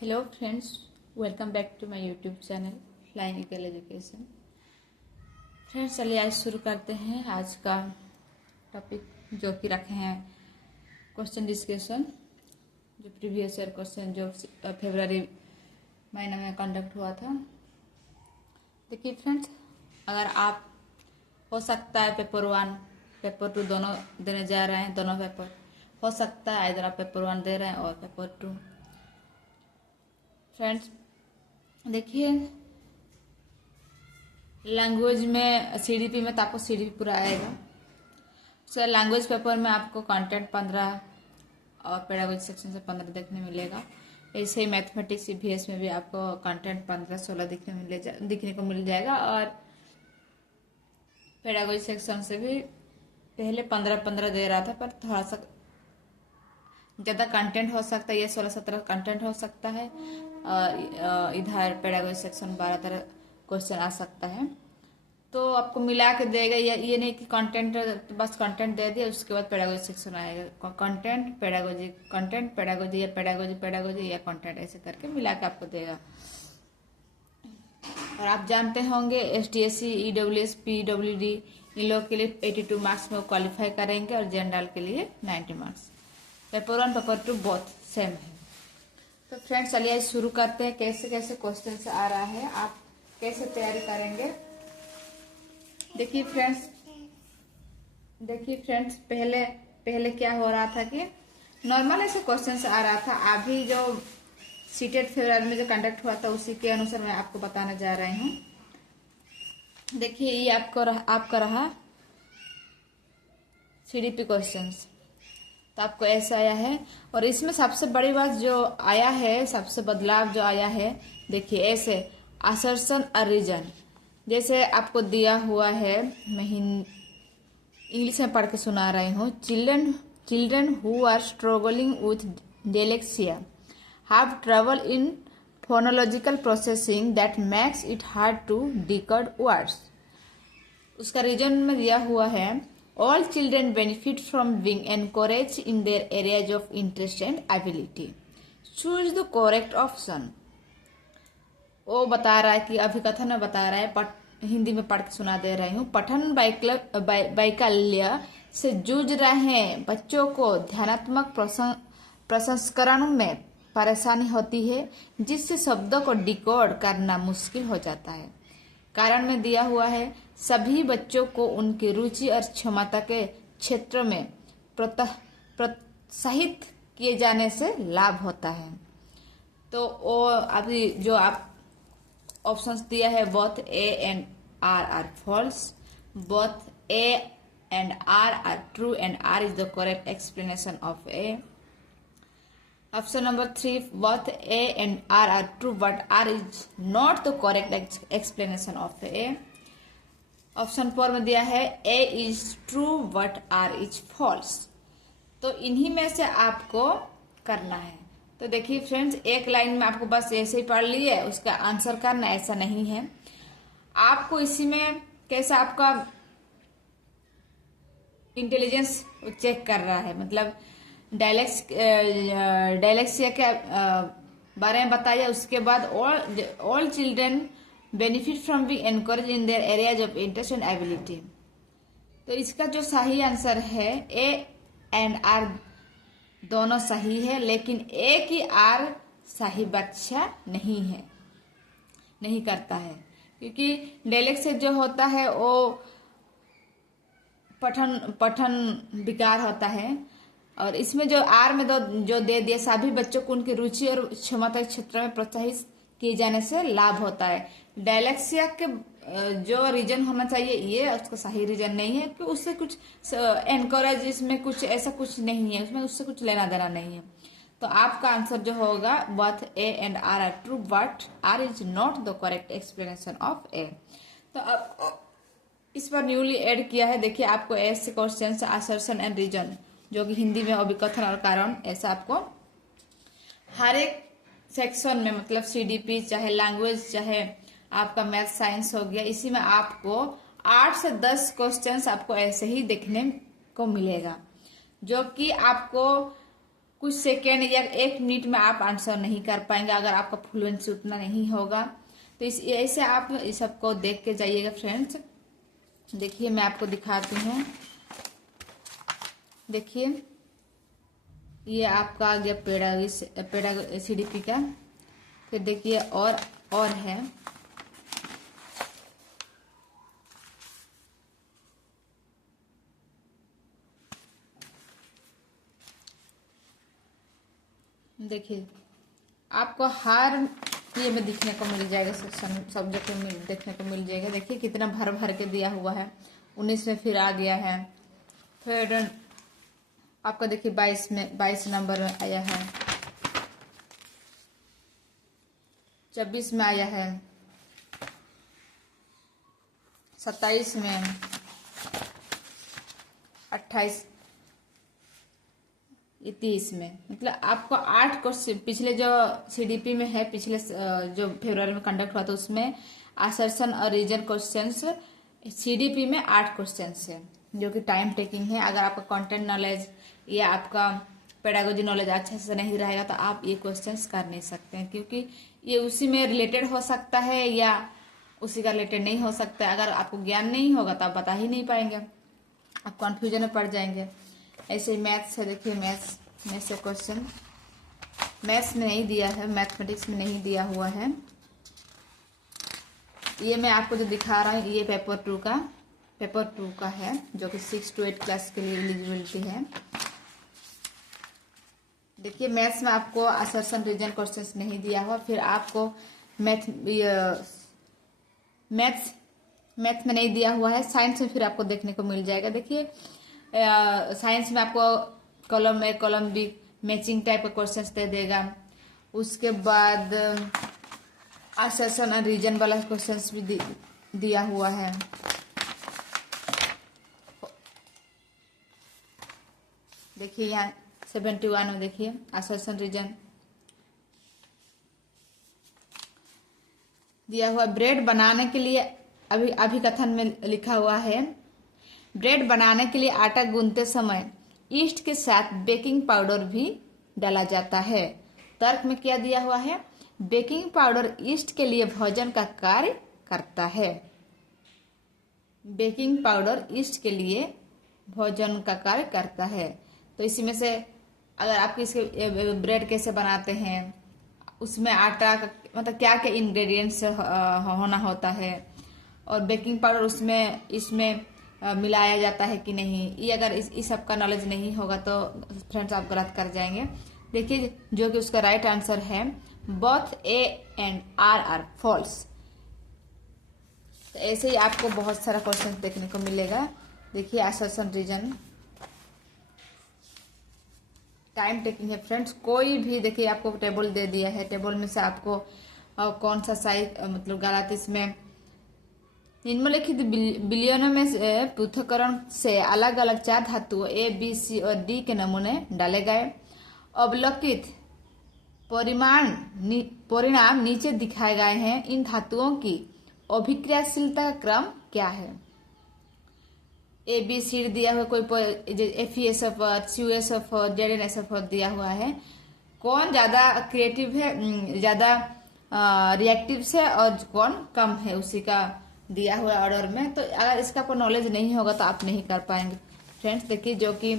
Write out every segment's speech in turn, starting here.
Hello friends, welcome back to my YouTube channel flying eagle education. Friends, चलिए आज शुरू करते हैं आज का टॉपिक, जो कि रखे हैं क्वेश्चन डिस्कशन। जो प्रीवियस ईयर क्वेश्चन जो फरवरी महीने में कंडक्ट हुआ था। देखिए फ्रेंड्स, अगर आप हो सकता है पेपर 1 पेपर 2 दोनों देने जा रहे हैं, दोनों पेपर हो सकता है, इधर आप पेपर 1 दे रहे हैं और पेपर 2। फ्रेंड्स देखिए, लैंग्वेज में सीडीपी में तो आपको सीडीपी पूरा आएगा। सर लैंग्वेज पेपर में आपको कंटेंट 15 और पेडागोजी सेक्शन से 15 देखने मिलेगा। ऐसे ही मैथमेटिक्स ईवीएस में भी आपको कंटेंट 15-16 दिखने को मिल जाएगा। और पेडागोजी सेक्शन से भी पहले 15-15 दे रहा था, पर थोड़ा सा ज़्यादा कंटेंट हो सकता है, ये 16-17 कंटेंट हो सकता है। और इधर पेडागोजी सेक्शन 12-13 क्वेश्चन आ सकता है। तो आपको मिला के देगा, ये नहीं कि कंटेंट तो बस कंटेंट दे दिया उसके बाद पेडागोजी सेक्शन आएगा। कंटेंट पेडागोजी या पेडागोजी या कंटेंट, ऐसे करके मिला के आपको देगा। और आप जानते होंगे STSC, EWS, PWD इन लोग के लिए 82 मार्क्स में क्वालिफाई करेंगे और जनरल के लिए 90 marks. Paper 1 paper 2 both same है। तो फ्रेंड्स चलिए शुरू करते हैं, कैसे कैसे क्वेश्चन आ रहा है, आप कैसे तैयारी करेंगे। देखिए फ्रेंड्स, पहले क्या हो रहा था कि नॉर्मल ऐसे क्वेश्चन आ रहा था। अभी जो सीटेट फरवरी में जो कंडक्ट हुआ था उसी के अनुसार मैं आपको बताने जा रही हूँ। देखिए ये आपका रहा सीडीपी क्वेश्चंस। तो आपको ऐसा आया है, और इसमें सबसे बड़ी बात जो आया है, सबसे बदलाव जो आया है, देखिए ऐसे असर्शन और रीजन जैसे आपको दिया हुआ है। मैं इंग्लिश में पढ़ के सुना रही हूँ। Children who are struggling with dyslexia have trouble in phonological processing that makes it hard to decode words। उसका रीजन में दिया हुआ है, all children benefit from being encouraged in their areas of interest and ability, choose the correct option। वो बता रहा है कि अभिकथन में बता रहा है, हिंदी में पढ़ के सुना दे रही हूँ। पठन वैकल्य से जूझ रहे बच्चों को ध्यानात्मक प्रसंस्करण में परेशानी होती है, जिससे शब्दों को डिकोड करना मुश्किल हो जाता है। कारण में दिया हुआ है, सभी बच्चों को उनकी रुचि और क्षमता के क्षेत्र में प्रोत्साहित किए जाने से लाभ होता है। तो वो अभी जो आप ऑप्शंस दिया है, both A and R are false, both A and R are true, and R is the correct explanation of A। Option number 3, both A and R are true, but R is not the correct explanation of A। Option 4 में दिया है A is true but R is false। तो इन्हीं में से आपको करना है। तो देखिए फ्रेंड्स, एक लाइन में आपको बस ऐसे ही पढ़ लिए उसका आंसर करना, ऐसा नहीं है। आपको इसी में कैसा आपका इंटेलिजेंस चेक कर रहा है, मतलब डायलेक्सिया के बारे में बताया। उसके बाद all children benefit from being encourage in their areas of interest and ability. तो इसका जो सही आंसर है, ए एंड आर दोनों सही है, लेकिन ए की आर सही व्याख्या नहीं करता है, क्योंकि डायलेक्सिया जो होता है वो पठन विकार होता है। और इसमें जो आर में जो दे दिया, सभी बच्चों को उनकी रुचि और क्षमता के क्षेत्र में प्रोत्साहित किए जाने से लाभ होता है। डायलेक्सिया के जो रीजन होना चाहिए, ये उसका सही रीजन नहीं है, कि उससे कुछ एनकरेज, इसमें कुछ ऐसा कुछ नहीं है, उसमें उससे कुछ लेना देना नहीं है। तो आपका आंसर जो होगा, both A and R are true but R is not the correct explanation of A। तो अब इस पर न्यूली ऐड किया है। देखिए आपको ऐसे क्वेश्चन असर्शन एंड रीजन, जो कि हिंदी में अभिकथन और कारण, ऐसा आपको हर एक सेक्शन में, मतलब सीडीपी चाहे लैंग्वेज चाहे आपका मैथ साइंस हो गया, इसी में आपको 8 से 10 क्वेश्चंस आपको ऐसे ही देखने को मिलेगा, जो कि आपको कुछ सेकेंड या 1 मिनट में आप आंसर नहीं कर पाएंगे अगर आपका फ्लुएंसी उतना नहीं होगा। तो इस ऐसे आप इस सबको देख के जाइएगा फ्रेंड्स। देखिए मैं आपको दिखाती हूँ। देखिए ये आपका आ गया पेडागोजी सीडीपी का। फिर देखिए और है। देखिए आपको हर ये में दिखने को मिल जाएगा, सब्जेक्ट में देखने को मिल जाएगा। देखिए कितना भर भर के दिया हुआ है। 19 में फिर आ गया है। फिर आपका देखिए 22 नंबर में आया है, 26 में आया है, 27 में, 28, 30 में। मतलब आपको 8 क्वेश्चन पिछले जो सीडीपी में है, पिछले जो फरवरी में कंडक्ट हुआ था उसमें असर्शन और रीजन क्वेश्चंस, सीडीपी में 8 क्वेश्चंस है जो कि टाइम टेकिंग है। अगर आपका कंटेंट नॉलेज या आपका पेडागोजी नॉलेज अच्छे से नहीं रहेगा तो आप ये क्वेश्चंस कर नहीं सकते हैं, क्योंकि ये उसी में रिलेटेड हो सकता है या उसी का रिलेटेड नहीं हो सकता है। अगर आपको ज्ञान नहीं होगा तो आप बता ही नहीं पाएंगे, आप कंफ्यूजन में पड़ जाएंगे। ऐसे ही मैथ्स है। देखिए मैथ्स से क्वेश्चन मैथ्स में नहीं दिया है, मैथमेटिक्स में नहीं दिया हुआ है। ये मैं आपको जो दिखा रहा हूँ ये पेपर टू का है, जो कि 6 to 8 क्लास के लिए एलिजिबिलिटी है। देखिए मैथ्स में आपको असर्शन रीजन क्वेश्चंस नहीं दिया हुआ। फिर आपको मैथ में नहीं दिया हुआ है। साइंस में फिर आपको देखने को मिल जाएगा। देखिए साइंस में आपको column A column be matching type का क्वेश्चंस दे देगा। उसके बाद असर्शन और रीजन वाला क्वेश्चंस भी दिया हुआ है। देखिए यहाँ 71 में देखिए असर्शन रीजन दिया हुआ। ब्रेड बनाने के लिए अभी कथन में लिखा हुआ है, ब्रेड बनाने के लिए आटा गूंथते समय ईस्ट के साथ बेकिंग पाउडर भी डाला जाता है। तर्क में क्या दिया हुआ है, बेकिंग पाउडर ईस्ट के लिए भोजन का कार्य करता है। बेकिंग पाउडर ईस्ट के लिए भोजन का कार्य करता है। तो इसी में से अगर आप इसके ब्रेड कैसे बनाते हैं, उसमें आटा का मतलब क्या क्या इंग्रेडिएंट्स होना होता है, और बेकिंग पाउडर इसमें मिलाया जाता है कि नहीं, ये अगर इस सब का नॉलेज नहीं होगा तो फ्रेंड्स आप गलत कर जाएंगे। देखिए जो कि उसका राइट आंसर है both A and R are false. तो ऐसे ही आपको बहुत सारा क्वेश्चन देखने को मिलेगा। देखिए असर्शन रीजन टाइम टेकिंग है फ्रेंड्स। कोई भी देखिए आपको टेबल दे दिया है, टेबल में से आपको कौन सा साइज मतलब गलत, इसमें निम्नलिखित बिलियनों में से पृथक्करण से अलग अलग 4 धातुओं ए बी सी और डी के नमूने डाले गए। अवलोकित परिणाम नीचे दिखाए गए हैं। इन धातुओं की अभिक्रियाशीलता का क्रम क्या है। ए बी सी दिया हुआ, कोई FeSO4, CuSO4, ZnSO4 दिया हुआ है। कौन ज्यादा क्रिएटिव है, ज्यादा रिएक्टिव है और कौन कम है, उसी का दिया हुआ ऑर्डर में। तो अगर इसका कोई नॉलेज नहीं होगा तो आप नहीं कर पाएंगे फ्रेंड्स। देखिए जो कि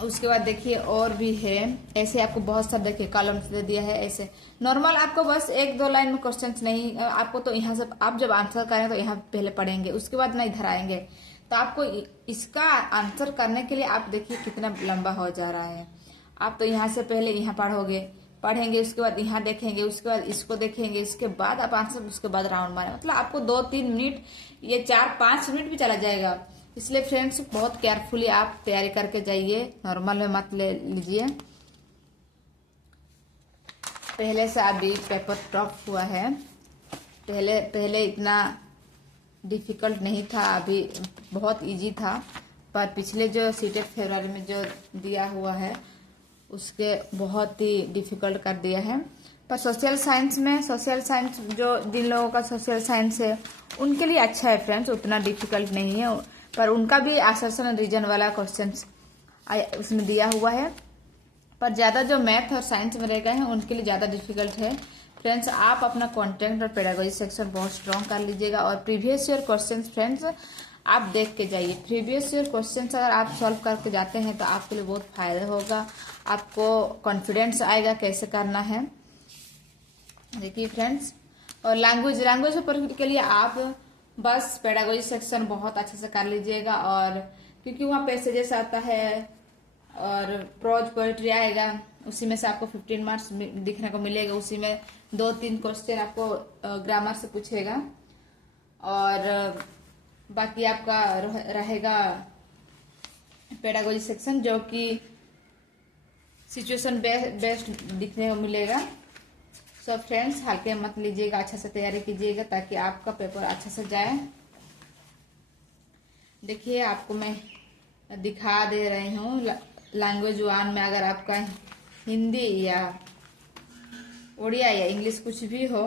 उसके बाद देखिए और भी है, ऐसे आपको बहुत सारे देखिए कॉलम्स दे दिया है। ऐसे नॉर्मल आपको बस 1-2 लाइन में क्वेश्चंस नहीं, आपको तो यहाँ से आप जब आंसर करें तो यहाँ पहले पढ़ेंगे, उसके बाद ना इधर आएंगे। तो आपको इसका आंसर करने के लिए आप देखिए कितना लंबा हो जा रहा है। आप तो यहाँ से पहले यहाँ पढ़ेंगे, उसके बाद यहाँ देखेंगे, उसके बाद इसको देखेंगे, इसके बाद आप आंसर, उसके बाद राउंड मारे। मतलब आपको 2-3 मिनट, ये 4-5 मिनट भी चला जाएगा। इसलिए फ्रेंड्स बहुत केयरफुली आप तैयारी करके जाइए, नॉर्मल में मत ले लीजिए। पहले से अभी पेपर टफ हुआ है, पहले इतना डिफिकल्ट नहीं था, अभी बहुत इजी था। पर पिछले जो सीटेट फरवरी में जो दिया हुआ है उसके बहुत ही डिफिकल्ट कर दिया है। पर सोशल साइंस जो जिन लोगों का सोशल साइंस है उनके लिए अच्छा है फ्रेंड्स, उतना डिफिकल्ट नहीं है। पर उनका भी असर्शन रीजन वाला क्वेश्चन उसमें दिया हुआ है। पर ज़्यादा जो मैथ और साइंस में रह गए हैं उनके लिए ज़्यादा डिफिकल्ट है। फ्रेंड्स, आप अपना कंटेंट और पेडागोजी सेक्शन बहुत स्ट्रॉन्ग कर लीजिएगा। और प्रीवियस ईयर क्वेश्चंस फ्रेंड्स आप देख के जाइए। प्रीवियस ईयर क्वेश्चंस अगर आप सॉल्व करके जाते हैं तो आपके लिए बहुत फायदा होगा, आपको कॉन्फिडेंस आएगा कैसे करना है। देखिए फ्रेंड्स, और लैंग्वेज पेपर के लिए आप बस पेडागोजी सेक्शन बहुत अच्छे से कर लीजिएगा। और क्योंकि वहाँ पैसेजेस आता है और प्रोज पोएट्री आएगा, उसी में से आपको 15 मार्क्स दिखने को मिलेगा। उसी में 2-3 क्वेश्चन आपको ग्रामर से पूछेगा और बाकी आपका रहेगा पेडागोजी सेक्शन जो कि सिचुएशन बेस्ड दिखने को मिलेगा। सो फ्रेंड्स, हल्के मत लीजिएगा, अच्छा से तैयारी कीजिएगा ताकि आपका पेपर अच्छा से जाए। देखिए, आपको मैं दिखा दे रही हूँ लैंग्वेज 1 में अगर आपका हिंदी या उड़िया या इंग्लिश कुछ भी हो,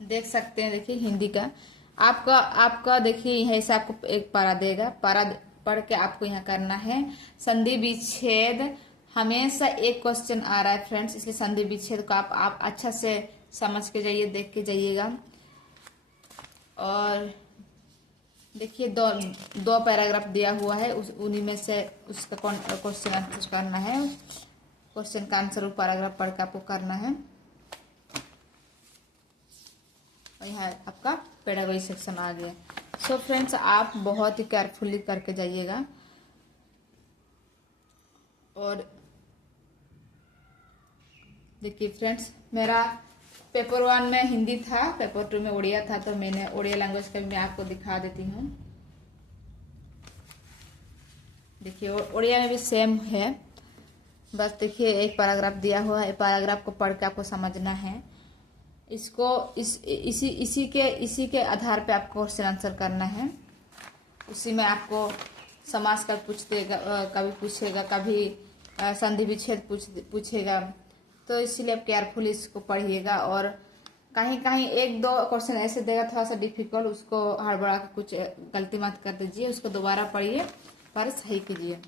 देख सकते हैं। देखिए हिंदी का आपका देखिए यहाँ से आपको एक पारा देगा, पारा पढ़ के आपको यहाँ करना है संधि विच्छेद। हमेशा एक क्वेश्चन आ रहा है फ्रेंड्स, इसलिए संधि विच्छेद को आप अच्छा से समझ के जाइए, देख के जाइएगा। और देखिए दो पैराग्राफ दिया हुआ है, उन्हीं में से उसका क्वेश्चन आंसर करना है। क्वेश्चन का आंसर पैराग्राफ पढ़ के आपको करना है। और यहाँ आपका पेडागोजी सेक्शन आ गया। सो फ्रेंड्स, आप बहुत ही केयरफुली करके जाइएगा। और देखिए फ्रेंड्स, मेरा पेपर 1 में हिंदी था, पेपर 2 में उड़िया था, तो मैंने उड़िया लैंग्वेज का भी मैं आपको दिखा देती हूँ। देखिए उड़िया में भी सेम है, बस देखिए एक पैराग्राफ दिया हुआ है, पैराग्राफ को पढ़ के आपको समझना है। इसको इसी के आधार पे आपको क्वेश्चन आंसर करना है। उसी में आपको समास का कभी पूछेगा, कभी संधि विच्छेद पूछेगा, तो इसीलिए आप केयरफुली इसको पढ़िएगा। और कहीं कहीं 1-2 क्वेश्चन ऐसे देगा थोड़ा सा डिफिकल्ट, उसको हड़बड़ा के कुछ गलती मत कर दीजिए, उसको दोबारा पढ़िए पर सही कीजिए।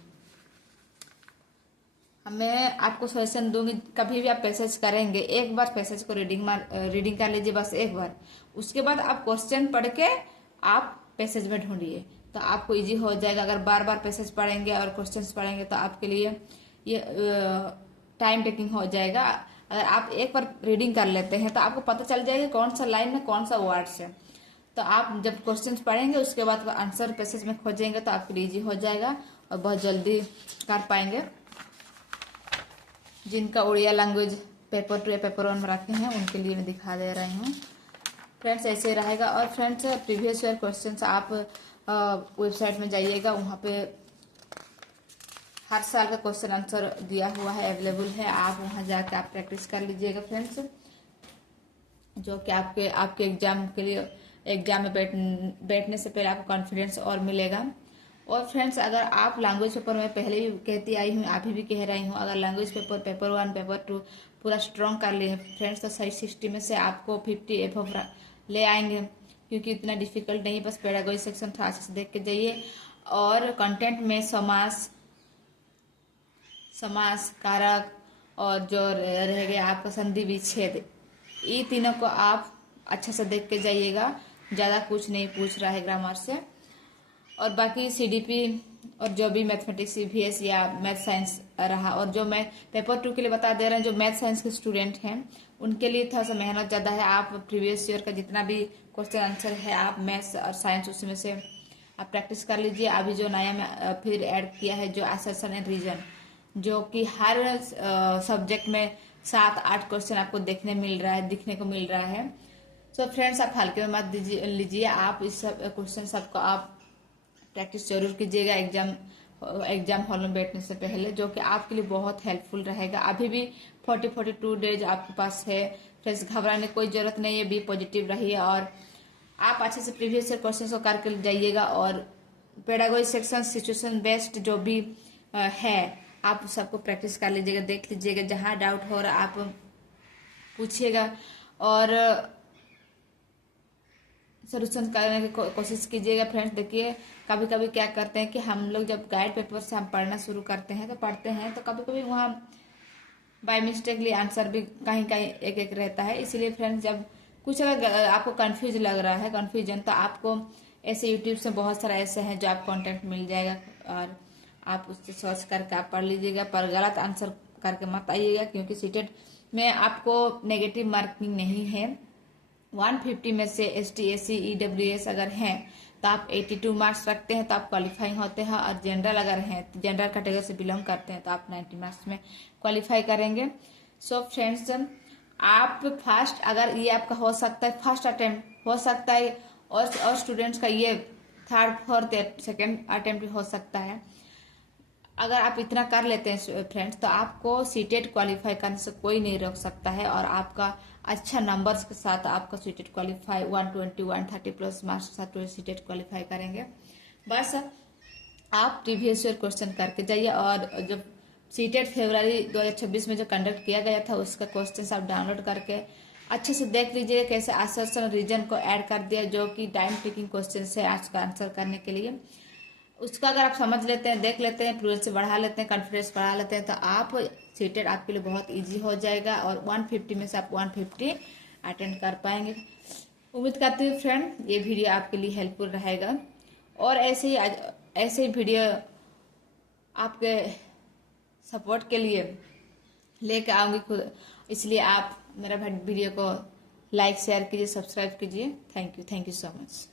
मैं आपको सजेशन दूंगी, कभी भी आप पैसेज करेंगे एक बार पैसेज को रीडिंग कर लीजिए, बस एक बार। उसके बाद आप क्वेश्चन पढ़ के आप पैसेज में ढूंढिए, तो आपको इजी हो जाएगा। अगर बार बार पैसेज पढ़ेंगे और क्वेश्चंस पढ़ेंगे तो आपके लिए ये टाइम टेकिंग हो जाएगा। अगर आप एक बार रीडिंग कर लेते हैं तो आपको पता चल जाएगा कौन सा लाइन में कौन सा वर्ड्स है। तो आप जब क्वेश्चंस पढ़ेंगे उसके बाद आंसर पैसेज में खोजेंगे तो आपके लिए इजी हो जाएगा और बहुत जल्दी कर पाएंगे। जिनका उड़िया लैंग्वेज पेपर 2 या पेपर 1 में रखे हैं उनके लिए मैं दिखा दे रही हूँ। फ्रेंड्स, ऐसे रहेगा। और फ्रेंड्स, प्रीवियस ईयर क्वेश्चंस आप वेबसाइट में जाइएगा, वहाँ पे हर साल का क्वेश्चन आंसर दिया हुआ है, अवेलेबल है। आप वहाँ जाकर आप प्रैक्टिस कर लीजिएगा फ्रेंड्स, जो कि आपके एग्जाम के लिए एग्जाम में बैठने से पहले आपको कॉन्फिडेंस और मिलेगा। और फ्रेंड्स, अगर आप लैंग्वेज पेपर में पहले भी कहती आई हूँ, अभी भी कह रही हूँ, अगर लैंग्वेज पेपर 1 पेपर 2 पूरा स्ट्रॉन्ग कर लिए फ्रेंड्स, तो सही 60 में से आपको 50 एबव ले आएंगे, क्योंकि इतना डिफिकल्ट नहीं। बस पेडागोजी सेक्शन थोड़ा अच्छे से देख के जाइए। और कंटेंट में समास कारक और जो रह गया आपका संधि विच्छेद, ये तीनों को आप अच्छा से देख के जाइएगा। ज़्यादा कुछ नहीं पूछ रहा है ग्रामर से। और बाकी सीडीपी और जो भी मैथमेटिक्स ईवीएस या मैथ साइंस रहा, और जो मैं पेपर 2 के लिए बता दे रहे हैं, जो मैथ साइंस के स्टूडेंट हैं उनके लिए थोड़ा सा मेहनत ज़्यादा है। आप प्रीवियस ईयर का जितना भी क्वेश्चन आंसर है आप मैथ्स और साइंस उसी में से आप प्रैक्टिस कर लीजिए। अभी जो नया में फिर ऐड किया है जो असर्शन एंड रीजन, जो कि हर सब्जेक्ट में 7-8 क्वेश्चन आपको दिखने को मिल रहा है। सो फ्रेंड्स, आप हल्के में मत लीजिए, आप इस सब क्वेश्चन सबको आप प्रैक्टिस जरूर कीजिएगा एग्जाम हॉल में बैठने से पहले, जो कि आपके लिए बहुत हेल्पफुल रहेगा। अभी भी 42 डेज आपके पास है फ्रेंड्स, घबराने कोई जरूरत नहीं है। बी पॉजिटिव रहिए और आप अच्छे से प्रीवियस ईयर क्वेश्चन को करके जाइएगा। और पेडागोजी सेक्शन सिचुएशन बेस्ड जो भी है आप सबको प्रैक्टिस कर लीजिएगा, देख लीजिएगा। जहाँ डाउट हो रहा आप पूछिएगा। और सोल्यूशन करने की कोशिश कीजिएगा फ्रेंड्स। देखिए कभी कभी क्या करते हैं कि हम लोग जब गाइड पेपर से हम पढ़ना शुरू करते हैं तो पढ़ते हैं तो कभी कभी वहाँ बाय मिस्टेकली आंसर भी कहीं कहीं एक एक रहता है। इसीलिए फ्रेंड्स जब कुछ अगर आपको कंफ्यूज लग रहा है कंफ्यूजन, तो आपको ऐसे यूट्यूब से बहुत सारा ऐसे हैं जो आप कंटेंट मिल जाएगा और आप उससे सर्च करके आप पढ़ लीजिएगा, पर गलत आंसर करके मत आइएगा, क्योंकि सीटेट में आपको नेगेटिव मार्किंग नहीं है। 150 में से ST SC EWS अगर हैं तो आप 82 मार्क्स रखते हैं तो आप क्वालिफाई होते हैं, और जनरल अगर हैं जनरल कैटेगरी से बिलोंग करते हैं तो आप 90 मार्क्स में क्वालिफाई करेंगे। सो फ्रेंड्स आप फर्स्ट, अगर ये आपका हो सकता है फर्स्ट अटेम्प्ट हो सकता है, और स्टूडेंट्स का ये थर्ड फोर्थ सेकेंड अटेम्प्ट हो सकता है। अगर आप इतना कर लेते हैं फ्रेंड्स तो आपको सीटेट क्वालिफाई करने से कोई नहीं रोक सकता है, और आपका अच्छा नंबर्स के साथ आपका सीटेट क्वालिफाई 120 130 प्लस मार्क्स के साथ सीटेट क्वालिफाई करेंगे। बस आप प्रीवियस ईयर क्वेश्चन करके जाइए, और जब सीटेट फरवरी 2026 में जो कंडक्ट किया गया था उसका क्वेश्चन आप डाउनलोड करके अच्छे से देख लीजिए कैसे असर्शन रीजन को ऐड कर दिया, जो कि टाइम टेकिंग क्वेश्चन है आज का आंसर करने के लिए। उसका अगर आप समझ लेते हैं, देख लेते हैं, फ्लुएंसी बढ़ा लेते हैं, कॉन्फिडेंस बढ़ा लेते हैं, तो आप सीटेट आपके लिए बहुत इजी हो जाएगा, और 150 में से आप 150 अटेंड कर पाएंगे। उम्मीद करती हूँ फ्रेंड ये वीडियो आपके लिए हेल्पफुल रहेगा, और ऐसे ही वीडियो आपके सपोर्ट के लिए लेकर आऊँगी खुद, इसलिए आप मेरा वीडियो को लाइक शेयर कीजिए, सब्सक्राइब कीजिए। Thank you so much.